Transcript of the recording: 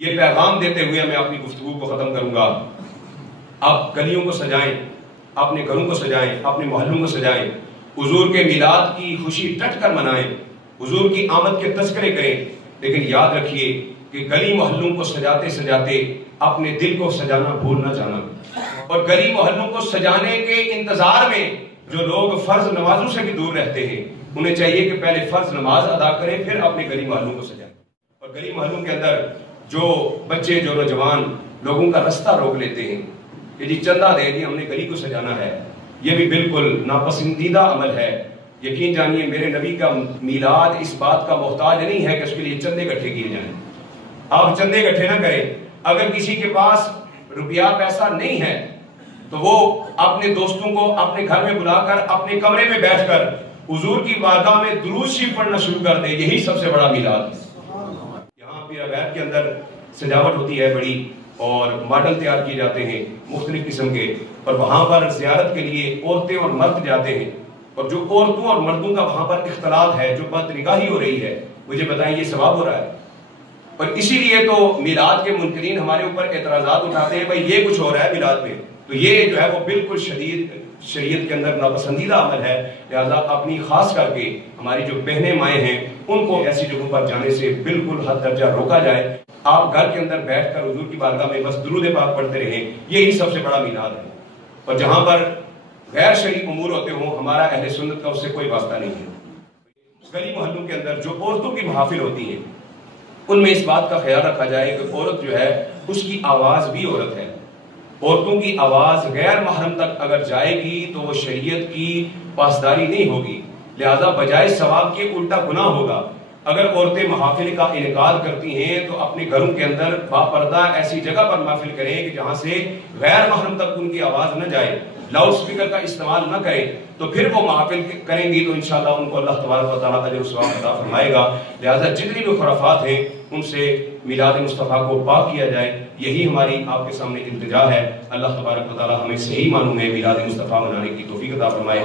یہ پیغام دیتے ہوئے میں اپنی گفتگو کو ختم کروں گا۔ آپ گلیوں کو سجائیں، اپنے گھروں کو سجائیں، اپنے محلوں کو سجائیں، حضور کے میلاد کی خوشی ڈٹ کر منائیں، حضور کی آمد کے تذکرے کریں، لیکن یاد رکھیے کہ گلی محلوں کو سجاتے سجاتے اپنے دل کو سجانا بھول نہ جانا۔ اور گلی محلوں کو سجانے کے انتظار میں جو لوگ فرض نمازوں سے بھی دور رہتے ہیں، انہیں چاہیے کہ پہلے فرض نماز ادا کریں، پھر اپنے گلی محلوں کو سجائیں۔ اور گلی محلوں کے اندر جو بچے، جو نوجوان لوگوں کا رستہ روک لیتے ہیں کہ جی چندہ دے دی، ہم نے گلی کو سجانا ہے، یہ بھی بالکل ناپسندیدہ عمل ہے۔ یقین جانیے میرے نبی کا میلاد اس بات کا محتاج نہیں ہے کہ اس کے لیے چندے اکٹھے کیے جائیں۔ آپ چندے اکٹھے نہ کریں۔ اگر کسی کے پاس روپیہ پیسہ نہیں ہے تو وہ اپنے دوستوں کو اپنے گھر میں بلا کر اپنے کمرے میں بیٹھ کر حضور کی بارگاہ میں درود شریف پڑھنا شروع کر دے، یہی سب سے بڑا میلاد ہے۔ یہاں پیر بیت کے اندر سجاوٹ ہوتی ہے بڑی، اور ماڈل تیار کیے جاتے ہیں مختلف قسم کے، اور وہاں پر زیارت کے لیے عورتیں اور مرد جاتے ہیں، اور جو عورتوں اور مردوں کا وہاں پر اختلاط ہے، جو بد نگاہی ہو رہی ہے، مجھے بتائیں یہ ثواب ہو رہا ہے؟ اور اسی لیے تو میلاد کے منکرین ہمارے اوپر اعتراضات اٹھاتے ہیں، بھائی یہ کچھ ہو رہا ہے میلاد میں، تو یہ جو ہے وہ بالکل شریعت کے اندر ناپسندیدہ عمل ہے۔ لہذا اپنی خاص کر کے ہماری جو بہنیں مائیں ہیں ان کو ایسی جگہوں پر جانے سے بالکل حد درجہ روکا جائے۔ آپ گھر کے اندر بیٹھ کر حضور کی بارگاہ میں بس درود پاک پڑھتے رہیں، یہی سب سے بڑا میلاد ہے۔ اور جہاں پر غیر شرعی امور ہوتے ہوں، ہمارا اہل سنت کا اس سے کوئی واسطہ نہیں ہے۔ گلی محلوں کے اندر جو عورتوں کی محافل ہوتی ہیں، ان میں اس بات کا خیال رکھا جائے کہ عورت جو ہے اس کی آواز بھی عورت ہے۔ عورتوں کی آواز غیر محرم تک اگر جائے گی تو وہ شریعت کی پاسداری نہیں ہوگی، لہذا بجائے ثواب کے الٹا گناہ ہوگا۔ اگر عورتیں محافل کا انعقاد کرتی ہیں تو اپنے گھروں کے اندر باپردہ ایسی جگہ پر محفل کریں کہ جہاں سے غیر محرم تک ان کی آواز نہ جائے، لاؤڈ سپیکر کا استعمال نہ کریں، تو پھر وہ محفل کریں گی تو انشاءاللہ ان کو اللہ تبارک و تعالیٰ اجر و ثواب عطا فرمائے گا۔ لہذا جتنی بھی خرافات ہیں ان سے میلاد مصطفیٰ کو پاک کیا جائے، یہی ہماری آپ کے سامنے التجا ہے۔ اللہ تبارک و تعالیٰ ہمیں صحیح معنوں میں میلاد مصطفیٰ منانے کی توفیق عطا فرمائے۔